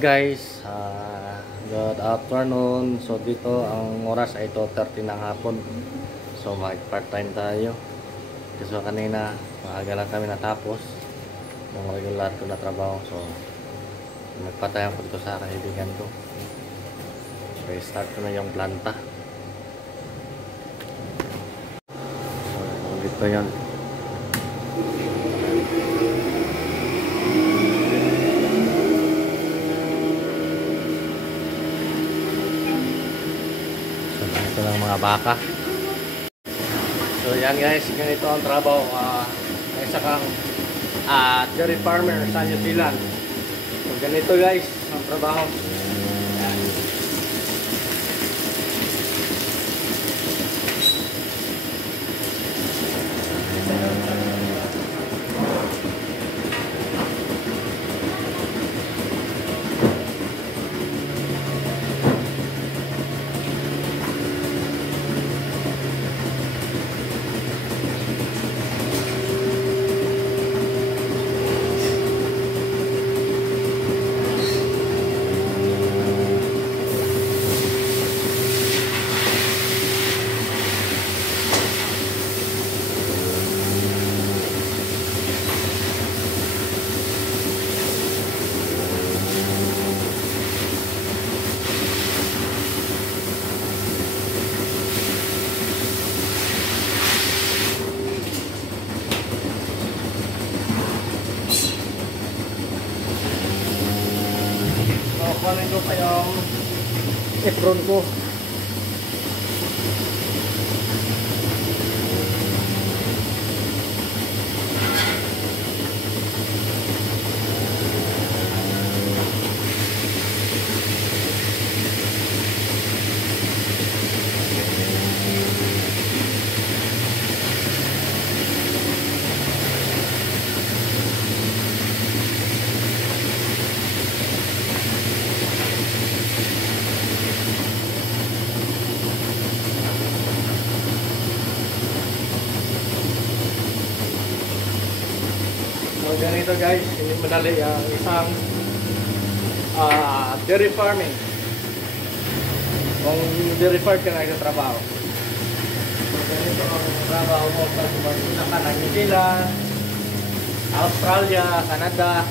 guys, good afternoon. So dito ang oras ay 2:30 ng hapon. So mag part time tayo. Kasi kanina maaga lang kami natapos ng regular ko na trabaho. So nagpatayan ko dito sa kaibigan ko. So start ko na yung planta. So dito yan. Ito lang mga baka. So yan guys, ganito ang trabaho. Isa kang dairy farmer sa New Zealand. So ganito guys ang trabaho. Yan. Kunin ko pa yung apron ko. So ganito guys, hindi madali ang isang dairy farming. Kung dairy farm ka na nagtatrabaho. So ganito ang trabaho mo sa pumunta ka ng New Zealand, Australia, Canada.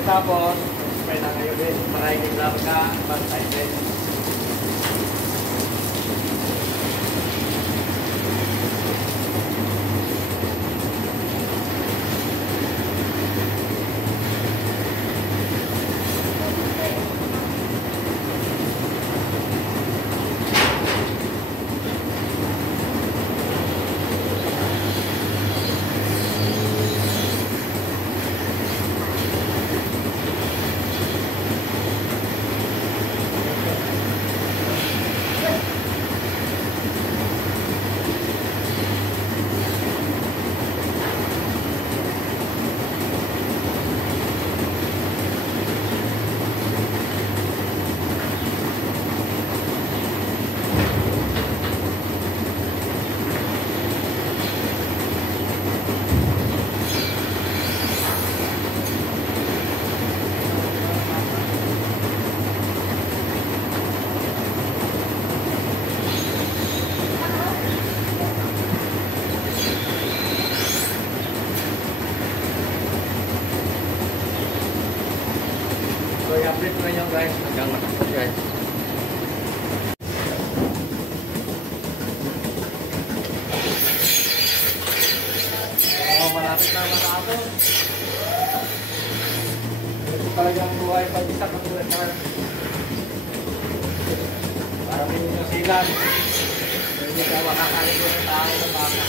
Tapos, spray na kayo din. Para hindi lang ka bantay din. So, i-update ko na nyo guys. Hanggang matapos guys. So, malapit na matapos. Ito talagang buhay pag-isa katulad na. Para may yung silan. Hindi ka makakaliko ng tao ng baka.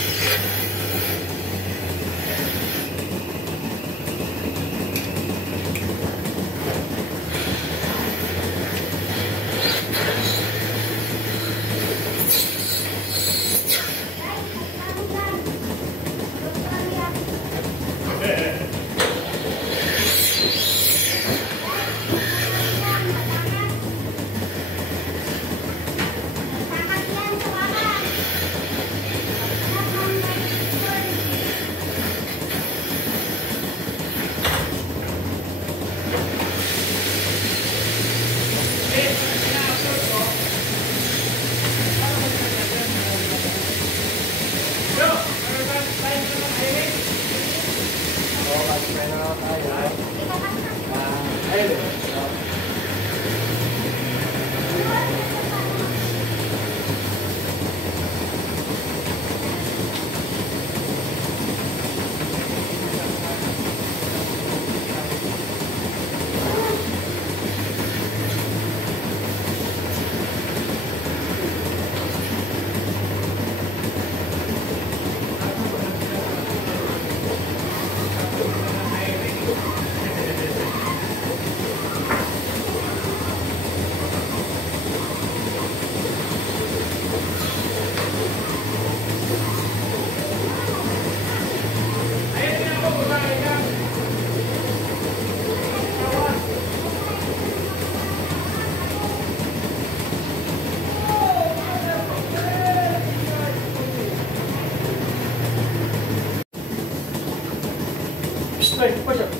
Hey, push up.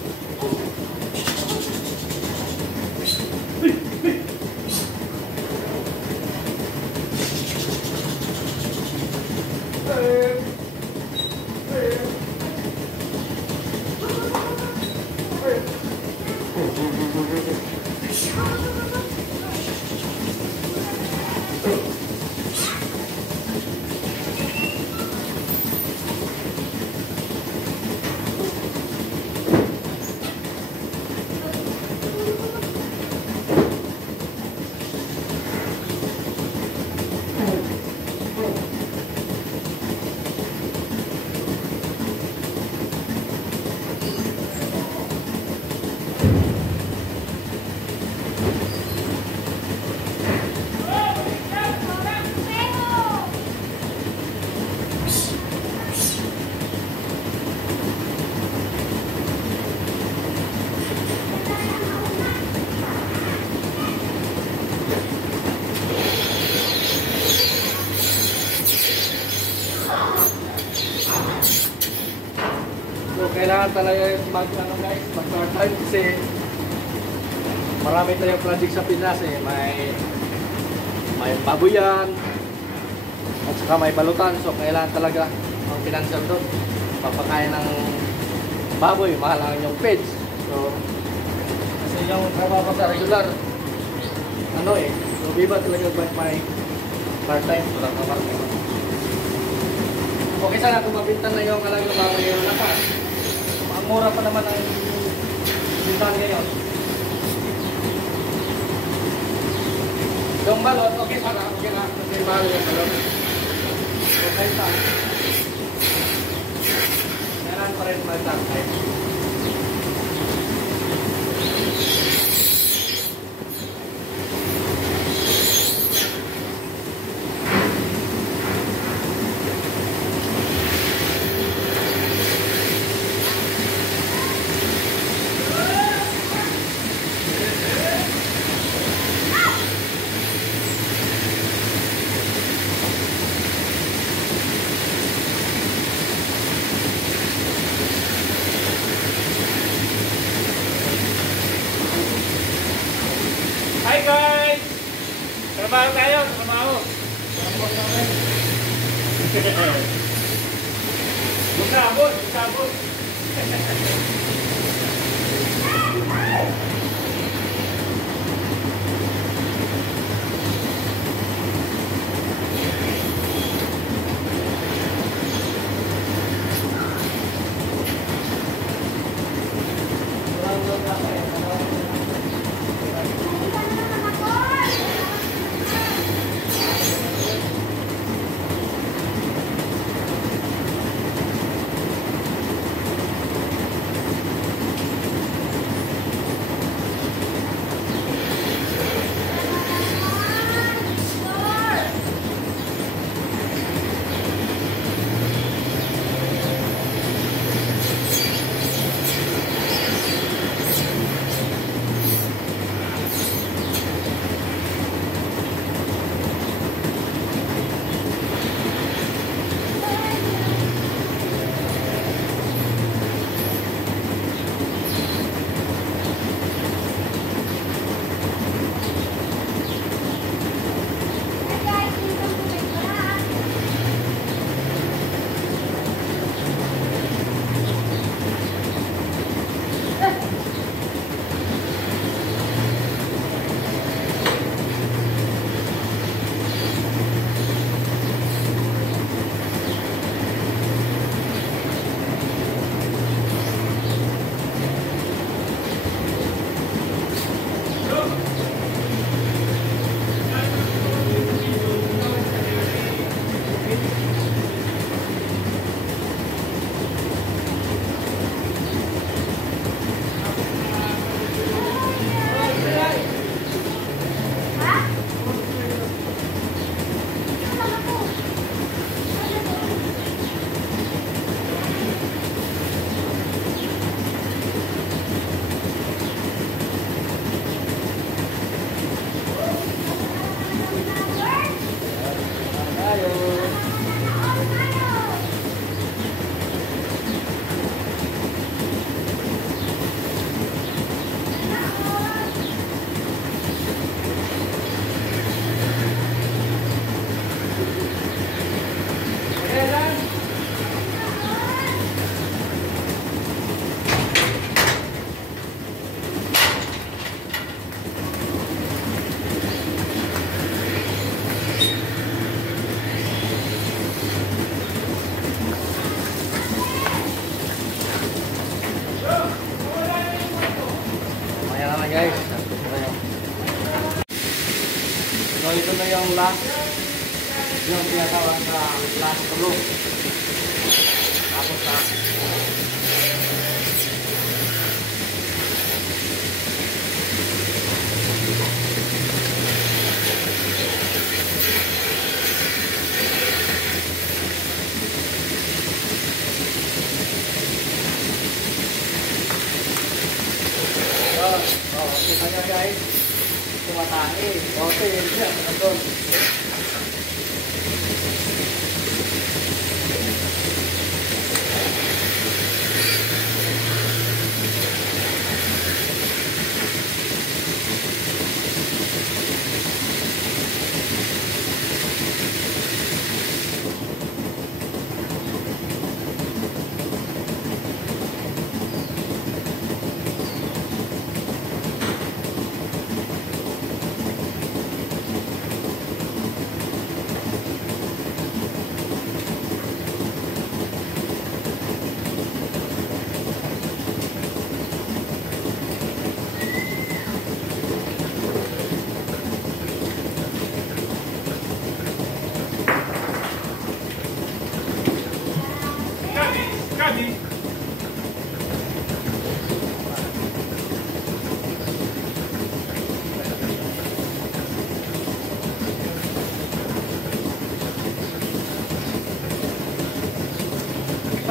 Kailangan talaga mag-ano guys, mag-start time kasi marami tayong project sa Pinas eh. May baboyan at saka may balutan, so kailangan talaga ang financial doon. Papakain ng baboy, mahal ang yung feeds. So yung trabaho ko sa regular. Ano eh, so biba talaga ba may part-time, wala ka part-time. Okay sana kung mabinta na yung alagang baboy yung lakas. Ang mura pa naman ang bintahan ngayon. Yung balot, okay sana, okay na. Kasi mahal yung balot. Okay sa. Meron pa rin mag-time. Hi guys! Trabaho tayo, trabaho. Busabot, busabot. Guys, so ito na yung last, yung tinatawag sa last tulog. Tapos na kita nyo guys, tumatani. Okay, yun siya. Nandun.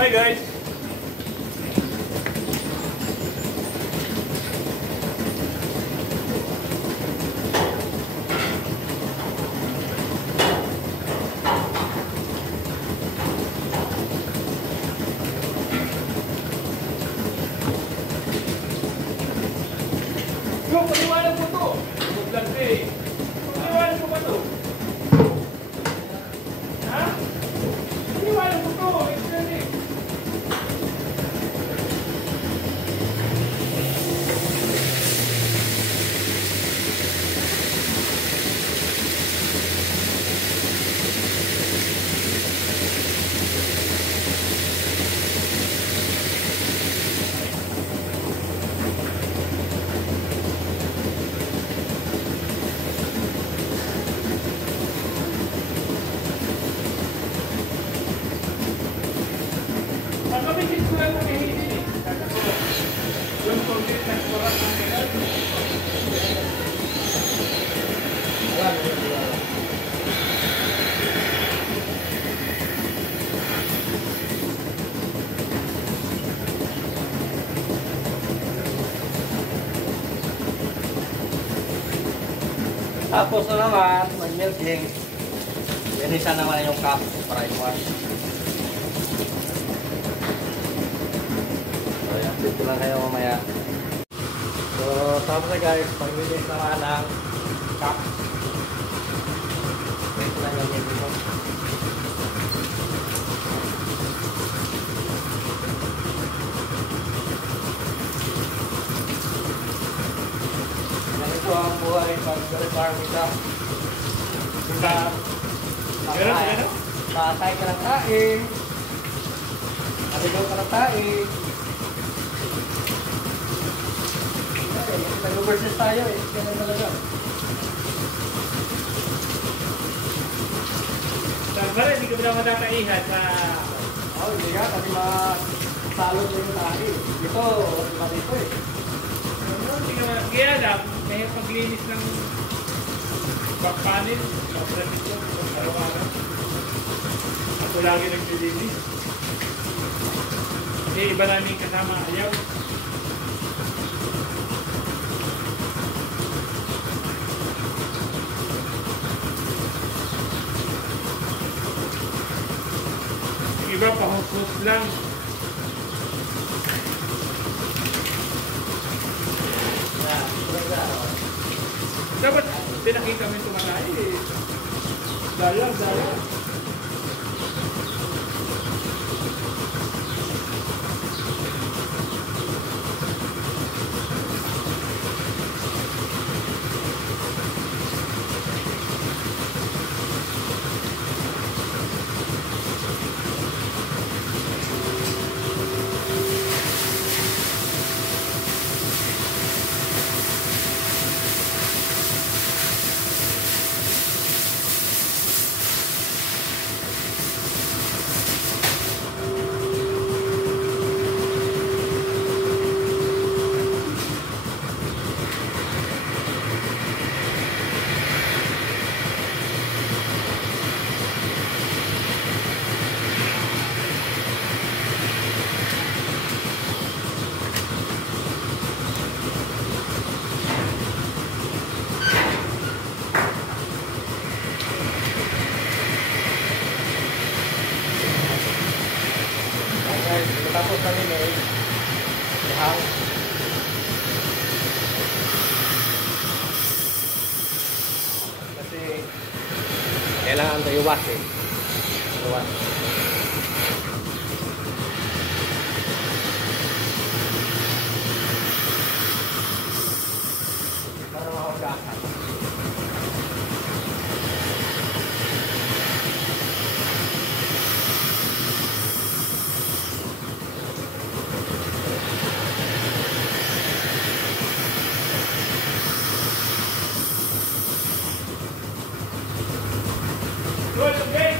Hi guys. Yo, paliwanag mo to. Vlog eh. Paliwanag mo ba to? Ha? Paliwanag mo to. Explain eh. Pagkabitin ko lang kami hindi. Yung complete na kurat ng kailan. Tapos na naman, may milking. Linisan naman yung cup para i-wash. So, yan. Dito lang kayo mamaya. So, tapos na guys, paglinis naman ng cup. Dito lang yung milking mo. Ganito ang buhay pag-farm ito. Makakay ka ng tae. Naligaw ka ng tae. Nag-overseas tayo eh. Ganun talaga. Pare, hindi ko na madakaihan na... Hindi ka. Kasi masalod na yung tae. Dito, iba dito eh. Hindi ka na... Kaya lang, may paglinis ng back panel, pag-practice ko, araw-araw. Ako lagi naglilinis. Kasi iba namin kasama ayaw. Iba pahustos lang. Dapat pinakita mo yung tumatay eh. Daya. Tapos kami may ihang. Kasi kailangan tayo iwas eh. Iwas. Para makapagasan. Good, okay?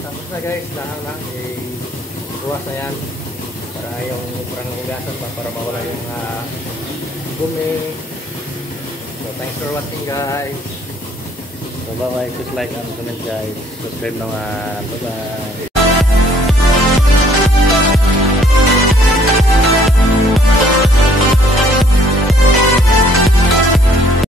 tapos na guys, lahat na. Iwas na yan. Para yung parang hugasan pa, para mawala yung gumi. So, thanks for watching guys. So, bye-bye. Please like and comment guys. Subscribe naman. Bye-bye.